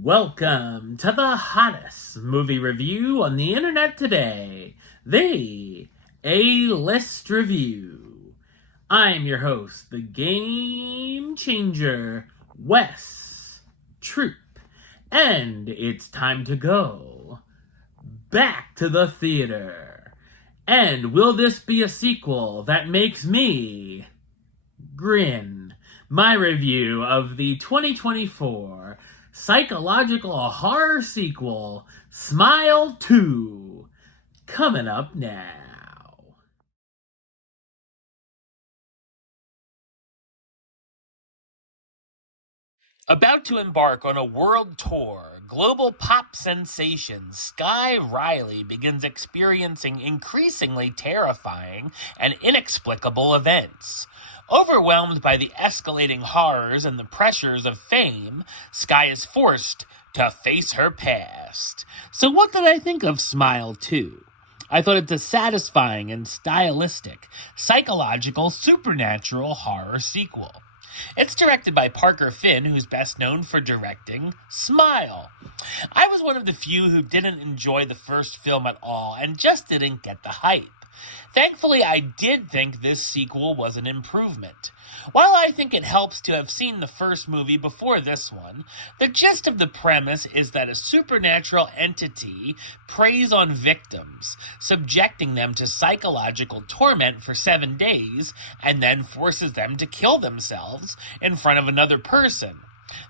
Welcome to the hottest movie review on the internet today, the A-List Review. I'm your host, the Game Changer, Wes Troop, and it's time to go back to the theater. And will this be a sequel that makes me grin? My review of the 2024 psychological horror sequel, Smile 2, coming up now. About to embark on a world tour, global pop sensation Sky Riley begins experiencing increasingly terrifying and inexplicable events. Overwhelmed by the escalating horrors and the pressures of fame, Sky is forced to face her past. So what did I think of Smile 2? I thought it's a satisfying and stylistic, psychological, supernatural horror sequel. It's directed by Parker Finn, who's best known for directing Smile. I was one of the few who didn't enjoy the first film at all and just didn't get the hype. Thankfully, I did think this sequel was an improvement. While I think it helps to have seen the first movie before this one, the gist of the premise is that a supernatural entity preys on victims, subjecting them to psychological torment for 7 days, and then forces them to kill themselves in front of another person.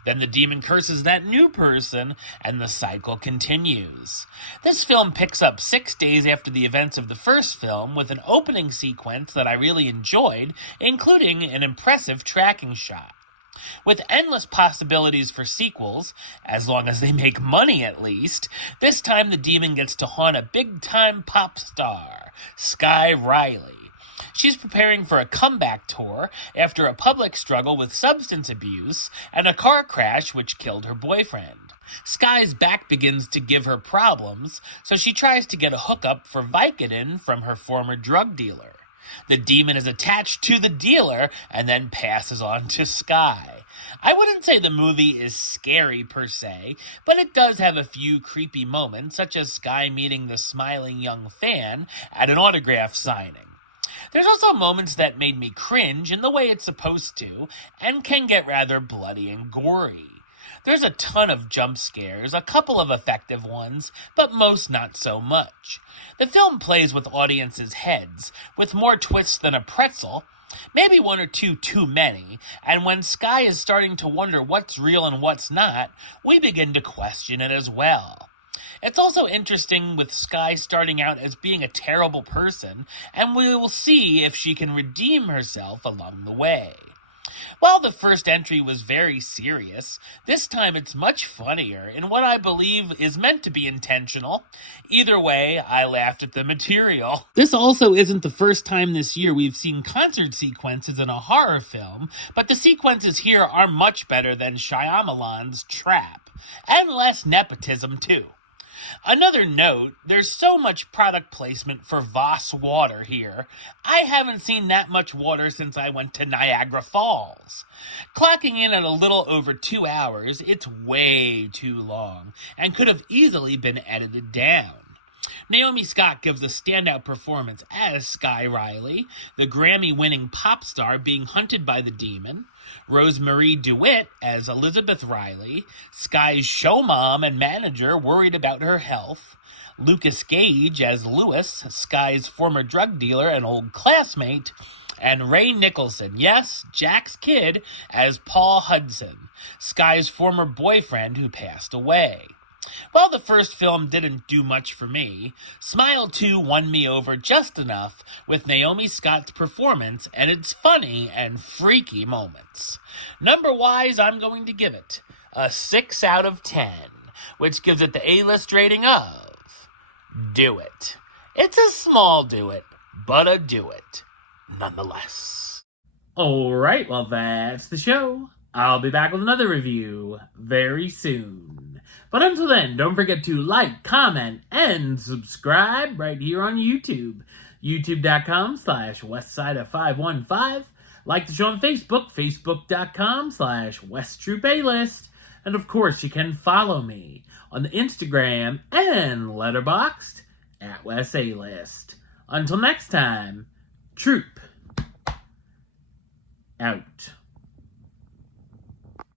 Then the demon curses that new person, and the cycle continues. This film picks up 6 days after the events of the first film, with an opening sequence that I really enjoyed, including an impressive tracking shot. With endless possibilities for sequels, as long as they make money at least, this time the demon gets to haunt a big-time pop star, Sky Riley. She's preparing for a comeback tour after a public struggle with substance abuse and a car crash which killed her boyfriend. Sky's back begins to give her problems, so she tries to get a hookup for Vicodin from her former drug dealer. The demon is attached to the dealer and then passes on to Sky. I wouldn't say the movie is scary per se, but it does have a few creepy moments, such as Sky meeting the smiling young fan at an autograph signing. There's also moments that made me cringe in the way it's supposed to, and can get rather bloody and gory. There's a ton of jump scares, a couple of effective ones, but most not so much. The film plays with audiences' heads, with more twists than a pretzel, maybe one or two too many, and when Sky is starting to wonder what's real and what's not, we begin to question it as well. It's also interesting with Sky starting out as being a terrible person, and we will see if she can redeem herself along the way. While the first entry was very serious, this time it's much funnier in what I believe is meant to be intentional. Either way, I laughed at the material. This also isn't the first time this year we've seen concert sequences in a horror film, but the sequences here are much better than Shyamalan's Trap, and less nepotism too. Another note, there's so much product placement for Voss water here. I haven't seen that much water since I went to Niagara Falls. Clocking in at a little over 2 hours, it's way too long, and could have easily been edited down. Naomi Scott gives a standout performance as Sky Riley, the Grammy-winning pop star being hunted by the demon. Rosemarie DeWitt as Elizabeth Riley, Sky's show mom and manager worried about her health. Lucas Gage as Lewis, Sky's former drug dealer and old classmate. And Ray Nicholson, yes, Jack's kid, as Paul Hudson, Sky's former boyfriend who passed away. While the first film didn't do much for me, Smile 2 won me over just enough with Naomi Scott's performance and its funny and freaky moments. Number-wise, I'm going to give it a 6 out of 10, which gives it the A-list rating of Do It. It's a small do it, but a do it nonetheless. Alright, well that's the show. I'll be back with another review very soon. But until then, don't forget to like, comment, and subscribe right here on YouTube. YouTube.com/WestsideOf515. Like the show on Facebook, Facebook.com/WestTroopAlist. And of course, you can follow me on the Instagram and Letterboxd at Wes A List. Until next time, Troop out.